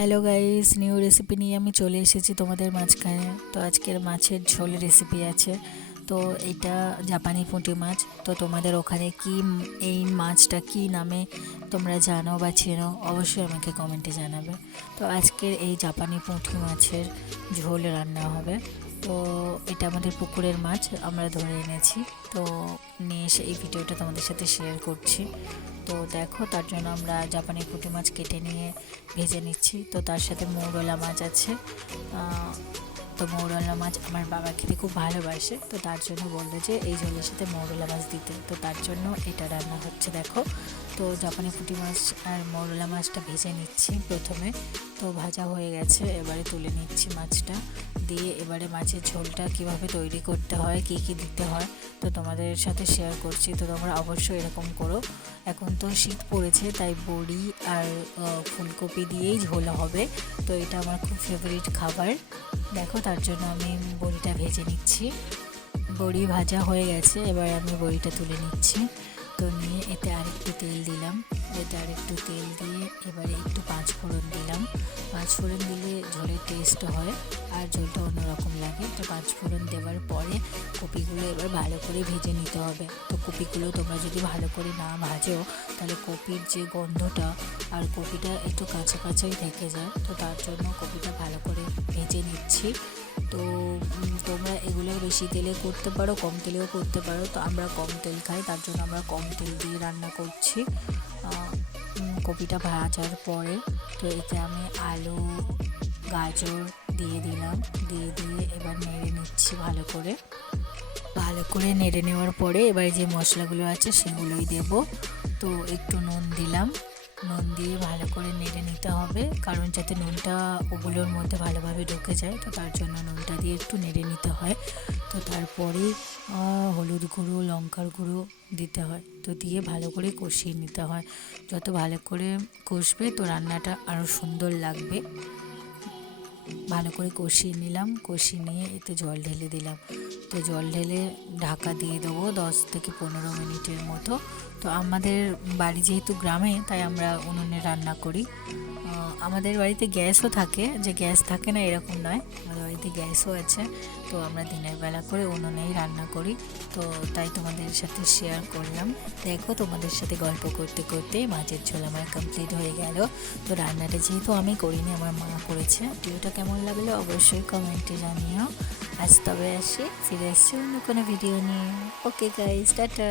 Hello guys new recipe নিয়ে আমি চলে এসেছি তোমাদের মাঝখানে। তো আজকের মাছের ঝোল রেসিপি আছে। তো এটা জাপানি পুঁটি মাছ। তো তোমাদের ওখানে কি এই মাছটা কি নামে তোমরা জানো বা চেনো অবশ্যই আমাকে কমেন্টে জানাবে। তো আজকের এই জাপানি পুঁটি মাছের ঝোল রান্না হবে। তো এটা আমাদের পুকুরের মাছ, আমরা ধরে এনেছি। তো নিয়ে এসে এই ভিডিওটা তোমাদের সাথে শেয়ার করছি। তো দেখো, তার জন্য আমরা জাপানি পুঁটি মাছ কেটে নিয়ে ভেজে নিচ্ছি। তো তার সাথে মৌরলা মাছ আছে। তো মৌরলা মাছ আমার বাবা খেতে খুব ভালোবাসে। তো তার জন্য বলল যে, এই ঝোলের সাথে মৌরলা মাছ দিতে। তো তার জন্য এটা রান্না হচ্ছে, দেখো। তো জাপানি পুঁটি মাছ আর মরলা মাছটা ভেজে নিচ্ছি প্রথমে। তো ভাজা হয়ে গেছে, এবারে তুলে নিচ্ছি মাছটা। দিয়ে এবারে মাছের ঝোলটা কীভাবে তৈরি করতে হয়, কী কী দিতে হয়, তো তোমাদের সাথে শেয়ার করছি। তো তোমরা অবশ্যই এরকম করো। এখন তো শীত পড়েছে, তাই বড়ি আর ফুলকপি দিয়েই ঝোল হবে। তো এটা আমার খুব ফেভারিট খাবার। দেখো, তার জন্য আমি বড়িটা ভেজে নিচ্ছি। বড়ি ভাজা হয়ে গেছে, এবার আমি বড়িটা তুলে নিচ্ছি। তো নিয়ে এতে আরেকটু তেল দিলাম। এতে আরেকটু তেল দিয়ে এবারে একটু পাঁচ ফোড়ন দিলাম। পাঁচ ফোড়ন দিলে ঝোলের টেস্ট হয় আর ঝোলটা অন্যরকম লাগে। তো পাঁচ ফোড়ন দেওয়ার পরে কপিগুলো এবার ভালো করে ভেজে নিতে হবে। তো কপিগুলো তোমরা যদি ভালো করে না ভাজো, তাহলে কপির যে গন্ধটা আর কপিটা একটু কাঁচা কাঁচাই থেকে যায়। তো তার জন্য কপিটা ভালো করে ভেজে নিচ্ছি। তো এগুলো বেশি তেলে করতে পারো, কম তেলেও করতে পারো। তো আমরা কম তেল খাই, তার জন্য আমরা কম তেল দিয়ে রান্না করছি। কপিটা ভাজার পরে তো এতে আমি আলু, গাজর দিয়ে দিলাম। দিয়ে দিয়ে এবার নেড়ে নিচ্ছি ভালো করে। ভালো করে নেড়ে নেওয়ার পরে এবার যে মশলাগুলো আছে সেগুলোই দেব। তো একটু নুন দিলাম। নুন দিয়ে ভালো করে নেড়ে নিতে হবে, কারণ যাতে নুনটা ওগুলোর মধ্যে ভালোভাবে ঢুকে যায়, তো তার জন্য নুনটা দিয়ে একটু নেড়ে নিতে হয়। তো তারপরে হলুদ গুঁড়ো, লঙ্কার গুঁড়ো দিতে হয়, তো দিয়ে ভালো করে কষিয়ে নিতে হয়। যত ভালো করে কষবে, তো রান্নাটা আরও সুন্দর লাগবে। ভালো করে কষিয়ে নিলাম, কষিয়ে নিয়ে এতে জল ঢেলে দিলাম। তো জল ঢেলে ঢাকা দিয়ে দেবো দশ থেকে পনেরো মিনিটের মতো। তো আমাদের বাড়ি যেহেতু গ্রামে, তাই আমরা উনুনে রান্না করি। আমাদের বাড়িতে গ্যাসও থাকে, যে গ্যাস থাকে না এরকম নয়। বাড়িতে গ্যাসও আছে, তো আমরা দিনের বেলা করে উনুনেই রান্না করি। তো তাই তোমাদের সাথে শেয়ার করলাম। দেখো তোমাদের সাথে গল্প করতে করতে মাছের ঝোল আমার কমপ্লিট হয়ে গেল। তো রান্নাটা যেহেতু আমি করিনি, আমার মা করেছে। ভিডিওটা কেমন লাগল অবশ্যই কমেন্টে জানিও। আজ তবে আসি, ফিরে আসছি অন্য কোনো ভিডিও নিয়ে। Okay guys tata!